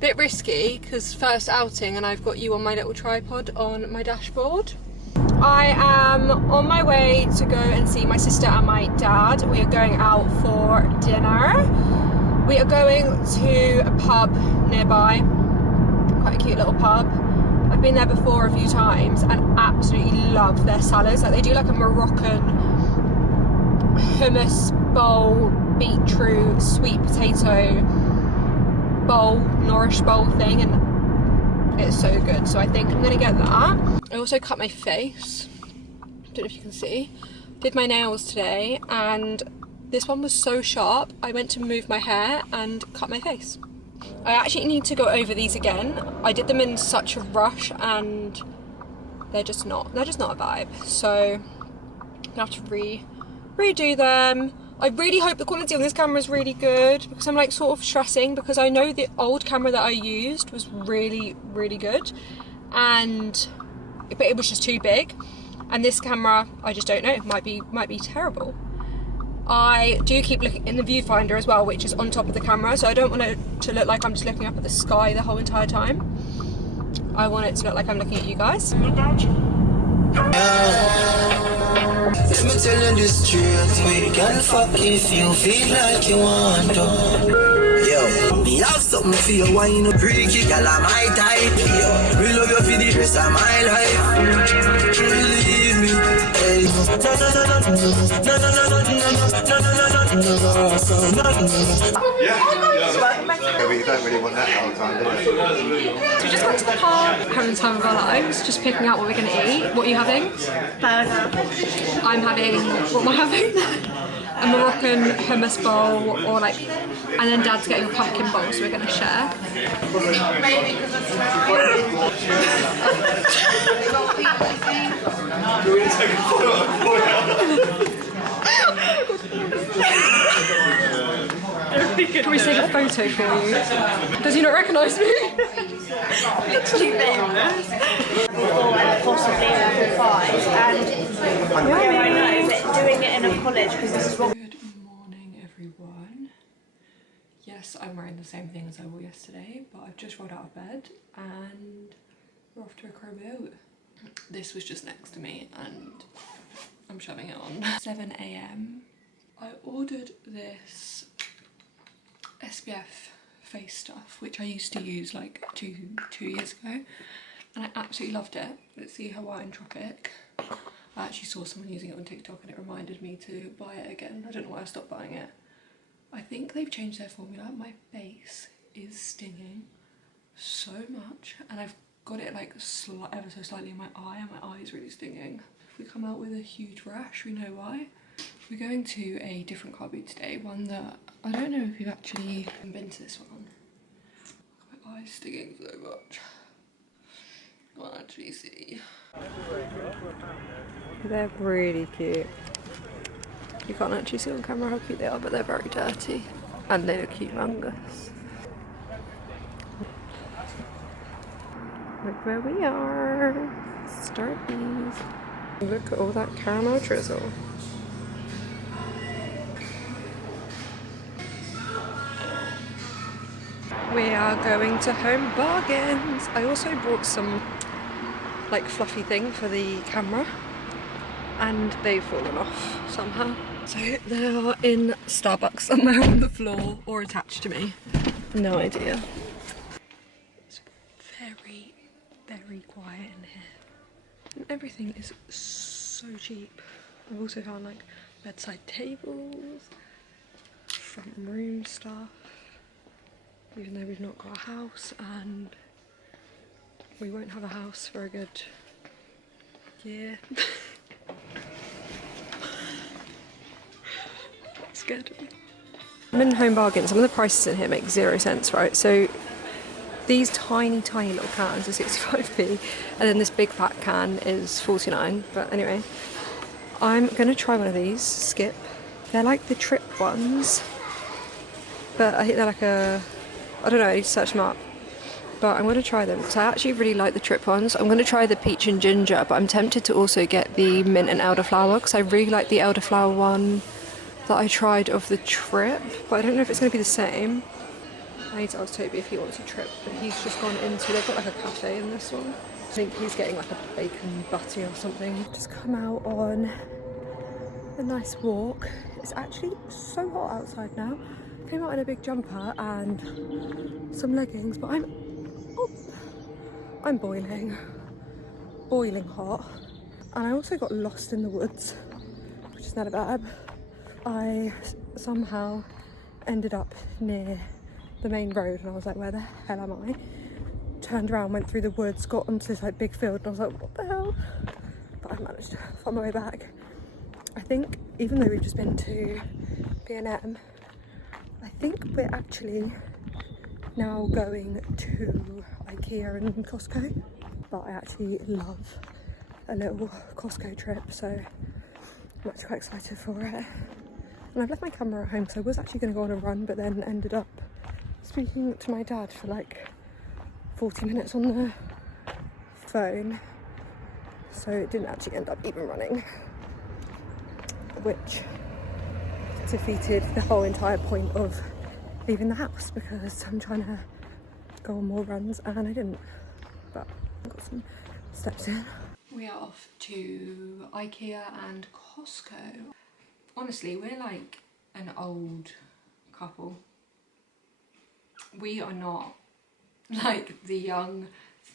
Bit risky because first outing and I've got you on my little tripod on my dashboard. I am on my way to go and see my sister and my dad. We are going out for dinner. We are going to a pub nearby, quite a cute little pub. I've been there before a few times and absolutely love their salads. Like they do like a Moroccan hummus bowl, beetroot, sweet potato bowl, nourish bowl thing, and it's so good. So I think I'm gonna get that. I also cut my face. Don't know if you can see. Did my nails today and this one was so sharp, I went to move my hair and cut my face. I actually need to go over these again. I did them in such a rush and they're just not a vibe. So I'm gonna have to redo them. I really hope the quality on this camera is really good because I'm like sort of stressing because I know the old camera that I used was really, really good but it was just too big. And this camera, I just don't know, might be terrible. I do keep looking in the viewfinder as well, which is on top of the camera, so I don't want it to look like I'm just looking up at the sky the whole entire time. I want it to look like I'm looking at you guys. Let me tell you this truth, we can fuck if you feel like you want to. Yo, me have something for you, wine up freaky, girl, I'm my type. Yo, we love you for the rest of my life. Believe me. But you don't really want that all the time, do you? So we just got to the park, having the time of our lives, just picking out what we're going to eat. What are you having? Burger. I'm having, what am I having? A Moroccan hummus bowl, or like, and then Dad's getting a pumpkin bowl, so we're going to share. Maybe because it's Can we take a photo for you? Does he not recognise me? literally famous. Or possibly level 5. And yeah, I know, but doing it in a college because this is what. Good morning, everyone. Yes, I'm wearing the same thing as I wore yesterday, but I've just rolled out of bed and we're off to a Krobo. This was just next to me and I'm shoving it on. 7 AM. I ordered this SPF face stuff, which I used to use like two years ago, and I absolutely loved it. Let's see Hawaiian Tropic. I actually saw someone using it on TikTok and it reminded me to buy it again. I don't know why I stopped buying it. I think they've changed their formula. My face is stinging so much and I've got it like ever so slightly in my eye and my eye is really stinging. If we come out with a huge rash, we know why. We're going to a different car boot today, one that I don't know if you've actually been to this one. My eye's stinging so much. I can't actually see. They're really cute. You can't actually see on camera how cute they are, but they're very dirty. And they look humongous. Look where we are. Starbucks. Look at all that caramel drizzle. We are going to Home Bargains. I also bought some like fluffy thing for the camera and they've fallen off somehow. So they are in Starbucks somewhere on the floor or attached to me. No idea. It's very, very quiet in here. And everything is so cheap. I've also found like bedside tables, front room stuff. Even though we've not got a house and we won't have a house for a good year. Scared of me. I'm in Home Bargains. Some of the prices in here make 0 cents, right? So these tiny little cans are 65p and then this big fat can is 49. But anyway, I'm gonna try one of these, Skip. They're like the Trip ones, but I think they're like a, I don't know, I need to search them up. But I'm going to try them because I actually really like the Trip ones. I'm going to try the peach and ginger, but I'm tempted to also get the mint and elderflower because I really like the elderflower one that I tried of the Trip, but I don't know if it's going to be the same. I need to ask Toby if he wants a trip, but he's just gone into, they've got like a cafe in this one. I think he's getting like a bacon butty or something. Just come out on a nice walk. It's actually so hot outside now. Came out in a big jumper and some leggings, but I'm boiling hot. And I also got lost in the woods, which is not a bad. I somehow ended up near the main road and I was like, where the hell am I? Turned around, went through the woods, got onto this like big field and I was like, what the hell? But I managed to find my way back. I think even though we've just been to B&M, I think we're actually now going to IKEA and Costco. But I actually love a little Costco trip, so I'm actually quite excited for it. And I've left my camera at home, so I was actually going to go on a run, but then ended up speaking to my dad for like 40 minutes on the phone, so it didn't actually end up even running, which defeated the whole entire point of leaving the house because I'm trying to go on more runs and I didn't, but I got some steps in. We are off to IKEA and Costco. Honestly, we're like an old couple. We are not like the young,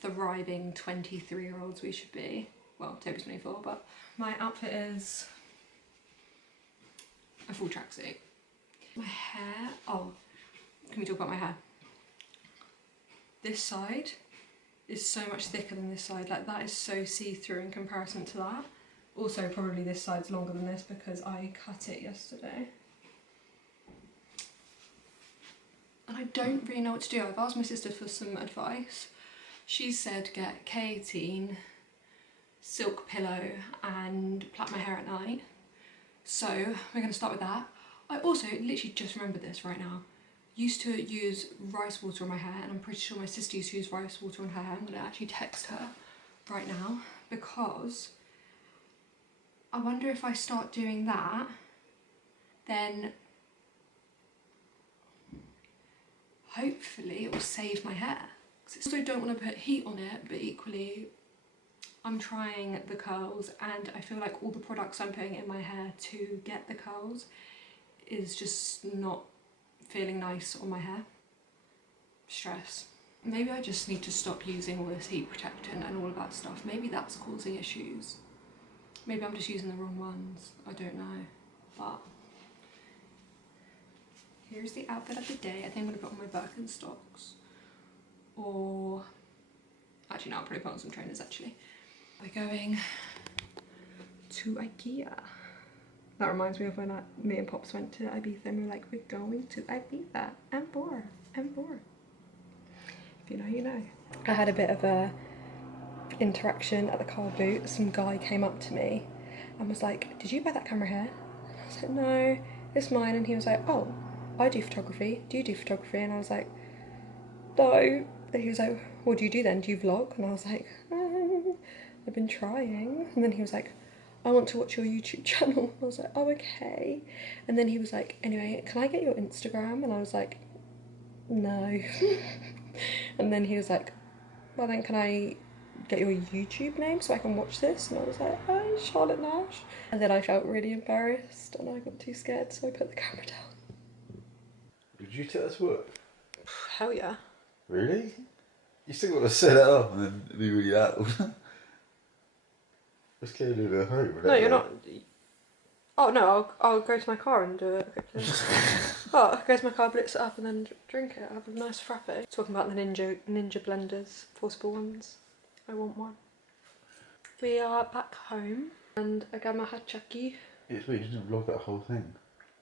thriving 23-year-olds we should be. Well, Toby's 24, but my outfit is a full tracksuit. My hair, oh, can we talk about my hair? This side is so much thicker than this side. Like, that is so see-through in comparison to that. Also, probably this side's longer than this because I cut it yesterday. And I don't really know what to do. I've asked my sister for some advice. She said get K18, silk pillow and plait my hair at night. So we're going to start with that. I also literally just remembered this right now. Used to use rice water on my hair, and I'm pretty sure my sister used to use rice water on her hair. I'm going to actually text her right now because I wonder if I start doing that, then hopefully it will save my hair. I also don't want to put heat on it, but equally I'm trying the curls and I feel like all the products I'm putting in my hair to get the curls is just not feeling nice on my hair. Stress. Maybe I just need to stop using all this heat protectant and all of that stuff. Maybe that's causing issues. Maybe I'm just using the wrong ones. I don't know. But here's the outfit of the day. I think I'm going to put on my Birkenstocks. Or actually no, I'll probably put on some trainers actually. We're going to IKEA. That reminds me of when me and Pops went to Ibiza and we were like, we're going to Ibiza. I'm bored. If you know, you know. I had a bit of a interaction at the car boot. Some guy came up to me and was like, did you buy that camera here? And I was like, no, it's mine. And he was like, oh, I do photography. Do you do photography? And I was like, no. And he was like, what do you do then? Do you vlog? And I was like, I've been trying. And then he was like, I want to watch your YouTube channel. And I was like, oh, okay. And then he was like, anyway, can I get your Instagram? And I was like, no. And then he was like, well then can I get your YouTube name so I can watch this? And I was like, oh, Charlotte Nash. And then I felt really embarrassed and I got too scared, so I put the camera down. Did you take this work? Hell yeah. Really? You still got to set it up and then be really loud. Just clearly do the hurry. No, you're not. Oh no, I'll go to my car and do it quickly. Oh, go to my car, blitz it up and then drink it. Have a nice frappe. Talking about the Ninja blenders, forcible ones. I want one. We are back home and Agama had Chucky. It's weird, you didn't vlog that whole thing.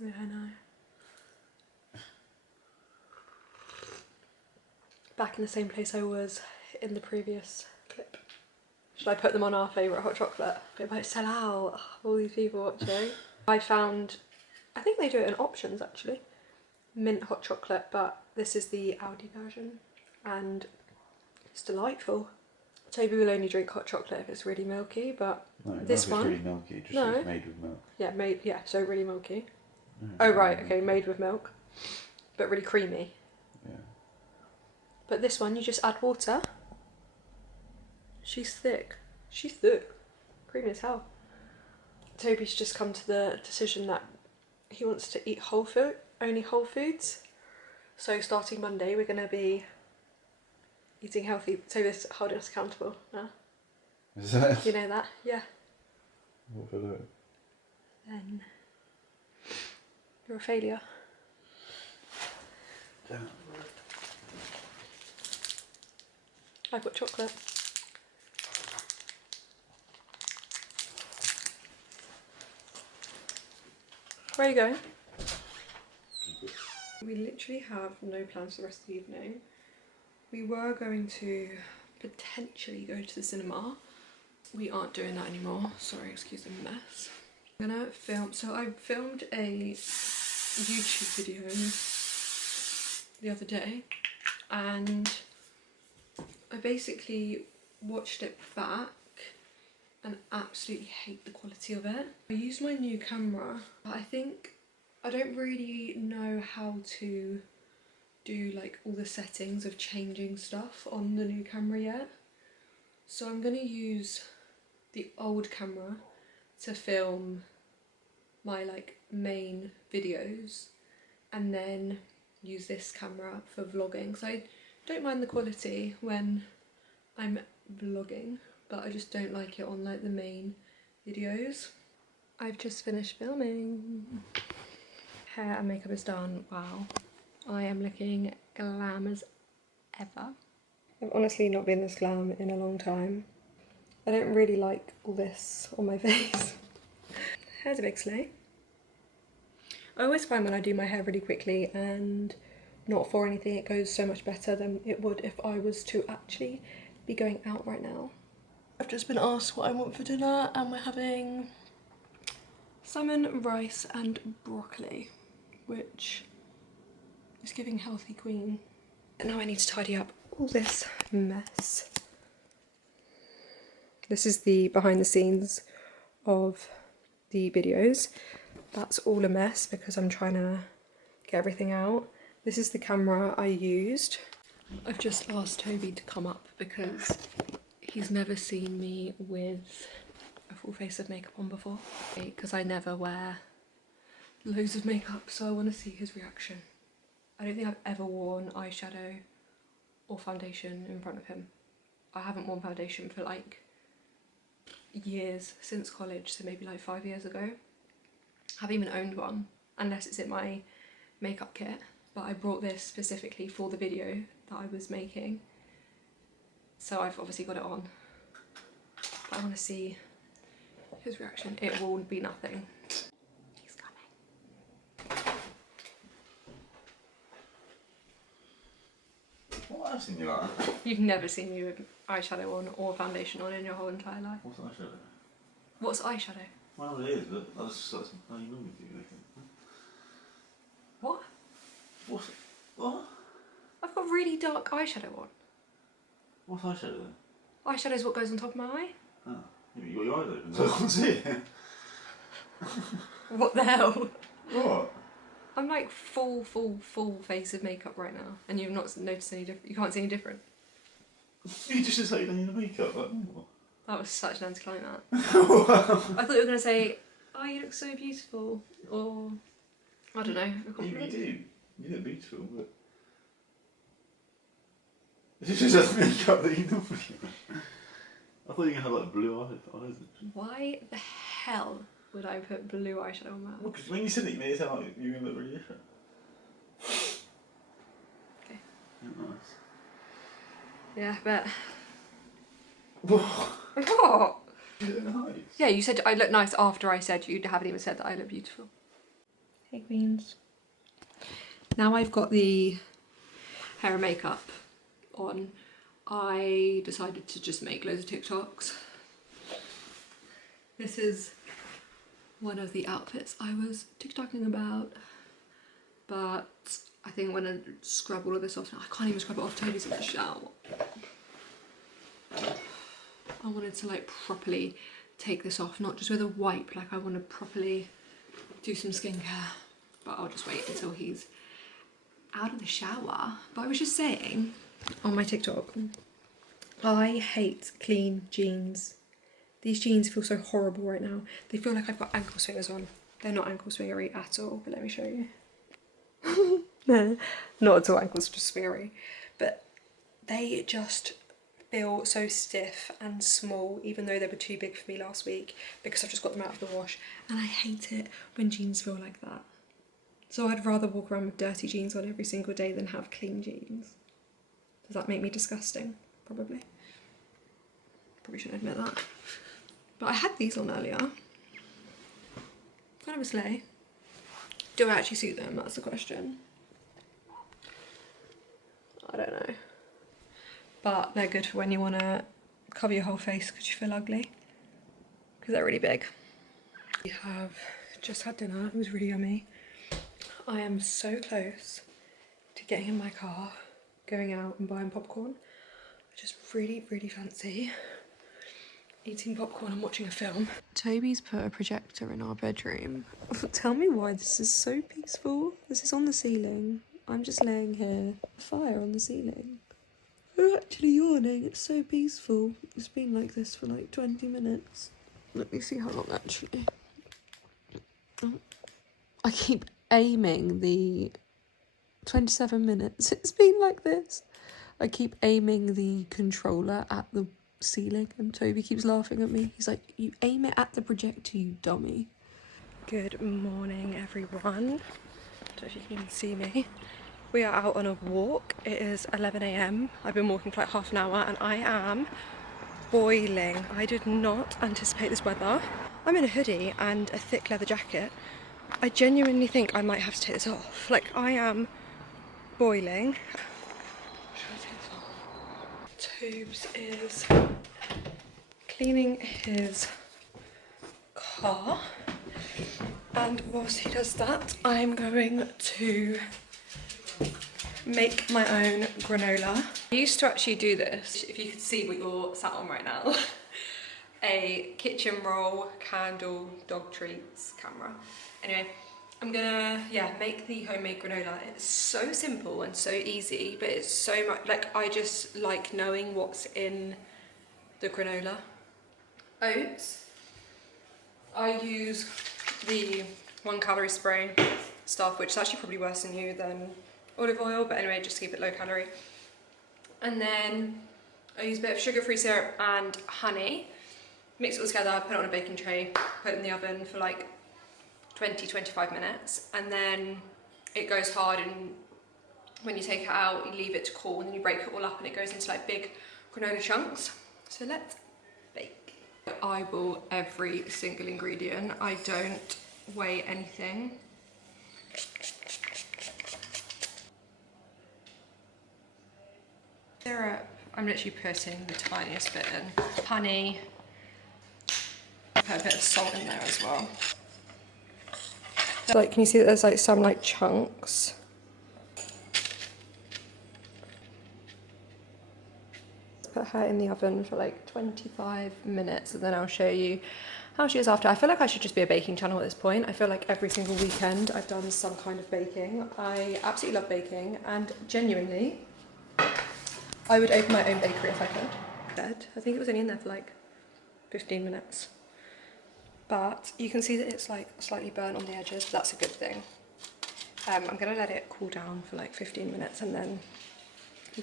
Yeah, I know. Back in the same place I was in the previous clip. Should I put them on our favourite hot chocolate? It might sell out. All these people watching. I found, I think they do it in options actually. Mint hot chocolate, but this is the Aldi version and it's delightful. Toby will only drink hot chocolate if it's really milky, but no, this one, really milky, just it's made with milk. Yeah, so really milky. Oh right, okay, made with milk, but really creamy. Yeah. But this one, you just add water. She's thick. She's thick. Creamy as hell. Toby's just come to the decision that he wants to eat whole food, only whole foods. So starting Monday, we're going to be eating healthy. Toby's holding us accountable now. Is that? You know that? Yeah. What if I do? Then you're a failure. Yeah. I've got chocolate. Where are you going? We literally have no plans for the rest of the evening. We were going to potentially go to the cinema. We aren't doing that anymore. Sorry, excuse the mess. I'm gonna film, so I filmed a YouTube video the other day and I basically watched it back and absolutely hate the quality of it. I used my new camera, but I think I don't really know how to do like all the settings of changing stuff on the new camera yet. So I'm gonna use the old camera to film my like main videos and then use this camera for vlogging. So I don't mind the quality when I'm vlogging, but I just don't like it on like the main videos. I've just finished filming. Hair and makeup is done. Wow, I am looking glam as ever. I've honestly not been this glam in a long time. I don't really like all this on my face. Hair's a big slay. I always find when I do my hair really quickly and not for anything, it goes so much better than it would if I was to actually be going out right now. I've just been asked what I want for dinner and we're having salmon, rice and broccoli, which is giving healthy queen. And now I need to tidy up all this mess. This is the behind the scenes of the videos. That's all a mess because I'm trying to get everything out. This is the camera I used. I've just asked Toby to come up because he's never seen me with a full face of makeup on before. Because I never wear loads of makeup, so I want to see his reaction. I don't think I've ever worn eyeshadow or foundation in front of him. I haven't worn foundation for like years, since college, so maybe like 5 years ago. I haven't even owned one, unless it's in my makeup kit, but I brought this specifically for the video that I was making, so I've obviously got it on. But I want to see his reaction. It will be nothing. He's coming. What I've seen you like that. You've never seen me with eyeshadow on or foundation on in your whole entire life. What's eyeshadow? What's eyeshadow? Well, it is, but that's how you normally do it. What? What? I've got really dark eyeshadow on. What's eyeshadow then? Eyeshadow's what goes on top of my eye. Oh, yeah, but you got your eyes open, so I can't see it. What the hell? What? I'm like full face of makeup right now, and you've not noticed any different. You can't see any different. You just say you've done your makeup, like, what? That was such an anticlimax. I thought you were going to say, "Oh, you look so beautiful," or I don't know. A You compliment. do. You look beautiful, but it's just a makeup that you normally wear. I thought you were going to have like blue eyes. Why the hell would I put blue eyeshadow on my Well, eye? because when you said it, you made it sound like you were going to look really different. Okay. Yeah, nice. Yeah, I bet. What? What? You look nice. Yeah, you said I look nice after I said you haven't even said that I look beautiful. Hey queens. Now I've got the hair and makeup on, I decided to just make loads of TikToks. This is one of the outfits I was TikToking about, but I think I'm gonna scrub all of this off now. I can't even scrub it off, Toby's in the shower. I wanted to like properly take this off, not just with a wipe, like I want to properly do some skincare, but I'll just wait until he's out of the shower. But I was just saying, on my TikTok. I hate clean jeans. These jeans feel so horrible right now. They feel like I've got ankle swingers on. They're not ankle swingery at all, but let me show you. No, not at all ankle swingery. But they just feel so stiff and small, even though they were too big for me last week because I've just got them out of the wash. And I hate it when jeans feel like that. So I'd rather walk around with dirty jeans on every single day than have clean jeans. Does that make me disgusting? Probably. Probably shouldn't admit that. But I had these on earlier. Kind of a sleigh. Do I actually suit them? That's the question. I don't know. But they're good for when you want to cover your whole face because you feel ugly. Because they're really big. We have just had dinner. It was really yummy. I am so close to getting in my car, going out and buying popcorn. I just really fancy eating popcorn and watching a film. Toby's put a projector in our bedroom. Tell me why this is so peaceful. This is on the ceiling. I'm just laying here. Fire on the ceiling. We're actually yawning. It's so peaceful. It's been like this for like 20 minutes. Let me see how long actually. Oh. I keep aiming the 27 minutes. It's been like this. I keep aiming the controller at the ceiling and Toby keeps laughing at me. He's like, you aim it at the projector, you dummy. Good morning, everyone. I don't know if you can even see me. We are out on a walk. It is 11 AM. I've been walking for like half an hour and I am boiling. I did not anticipate this weather. I'm in a hoodie and a thick leather jacket. I genuinely think I might have to take this off. Like, I am boiling. Tobes is cleaning his car, and whilst he does that, I'm going to make my own granola. I used to actually do this, if you could see what you're sat on right now. A kitchen roll, candle, dog treats, camera. Anyway, I'm gonna, make the homemade granola. It's so simple and so easy, but it's so much, like, I just like knowing what's in the granola. Oats. I use the 1 calorie spray stuff, which is actually probably worse than you than olive oil, but anyway, just to keep it low calorie. And then I use a bit of sugar-free syrup and honey. Mix it all together, put it on a baking tray, put it in the oven for like 20-25 minutes, and then it goes hard, and when you take it out you leave it to cool and then you break it all up and it goes into like big granola chunks. So let's bake. I eyeball every single ingredient. I don't weigh anything. Syrup, I'm literally putting the tiniest bit in. Honey, put a bit of salt in there as well. Like, can you see that there's like some like chunks? Put her in the oven for like 25 minutes and then I'll show you how she is after. I feel like I should just be a baking channel at this point. I feel like every single weekend I've done some kind of baking. I absolutely love baking, and genuinely I would open my own bakery if I could. I think it was only in there for like 15 minutes. But you can see that it's like slightly burnt on the edges, but that's a good thing. I'm gonna let it cool down for like 15 minutes and then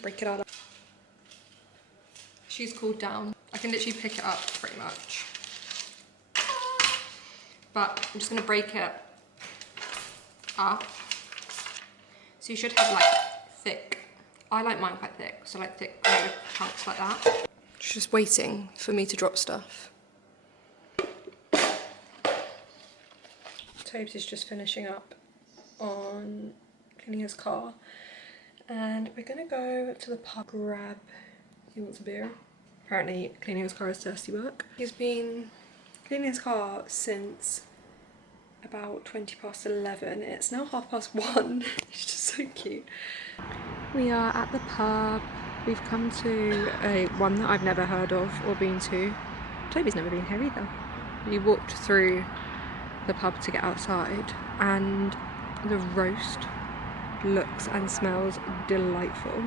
break it all up. She's cooled down. I can literally pick it up pretty much. But I'm just gonna break it up. So you should have like thick, I like mine quite thick, so like thick chunks like that. She's just waiting for me to drop stuff. Tobes is just finishing up on cleaning his car, and we're gonna go to the pub, grab, he wants a beer. Apparently cleaning his car is thirsty work. He's been cleaning his car since about 11. It's now 1:30. It's just so cute. We are at the pub. We've come to one that I've never heard of or been to. Toby's never been here either. We walked through the pub to get outside, and the roast looks and smells delightful.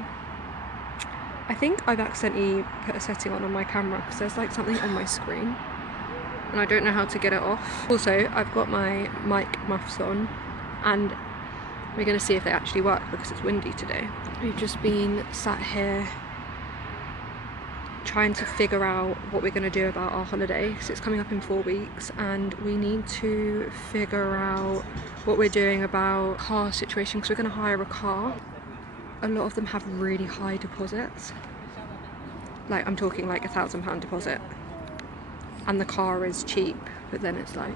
I think I've accidentally put a setting on my camera because there's like something on my screen and I don't know how to get it off. Also, I've got my mic muffs on and we're going to see if they actually work because it's windy today. We've just been sat here trying to figure out what we're going to do about our holiday because it's coming up in 4 weeks and we need to figure out what we're doing about car situation because we're going to hire a car. A lot of them have really high deposits, like I'm talking like £1,000 deposit, and the car is cheap, but then it's like,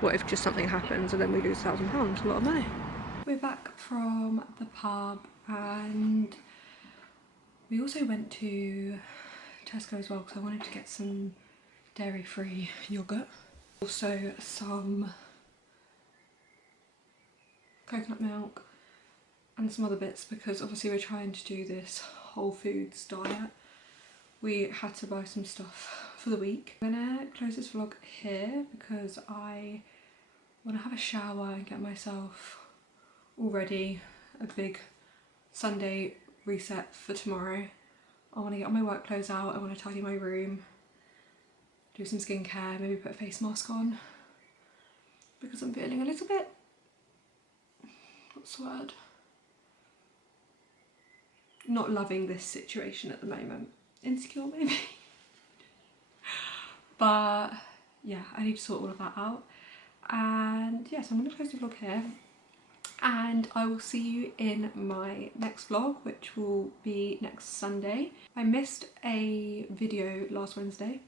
what if just something happens and then we lose £1,000, a lot of money. We're back from the pub and we also went to Tesco as well because I wanted to get some dairy-free yoghurt, also some coconut milk and some other bits because obviously we're trying to do this whole foods diet. We had to buy some stuff for the week. I'm gonna close this vlog here because I want to have a shower and get myself all ready. A big Sunday reset for tomorrow. I want to get all my work clothes out, I want to tidy my room, do some skincare, maybe put a face mask on because I'm feeling a little bit, what's the word? Not loving this situation at the moment. Insecure maybe. But yeah, I need to sort all of that out. And yeah, so I'm going to close the vlog here. And I will see you in my next vlog, which will be next Sunday. I missed a video last Wednesday,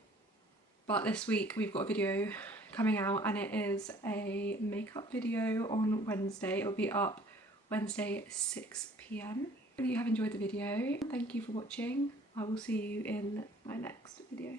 but this week we've got a video coming out and it is a makeup video on Wednesday. It'll be up Wednesday 6 PM. If you have enjoyed the video, thank you for watching. I will see you in my next video.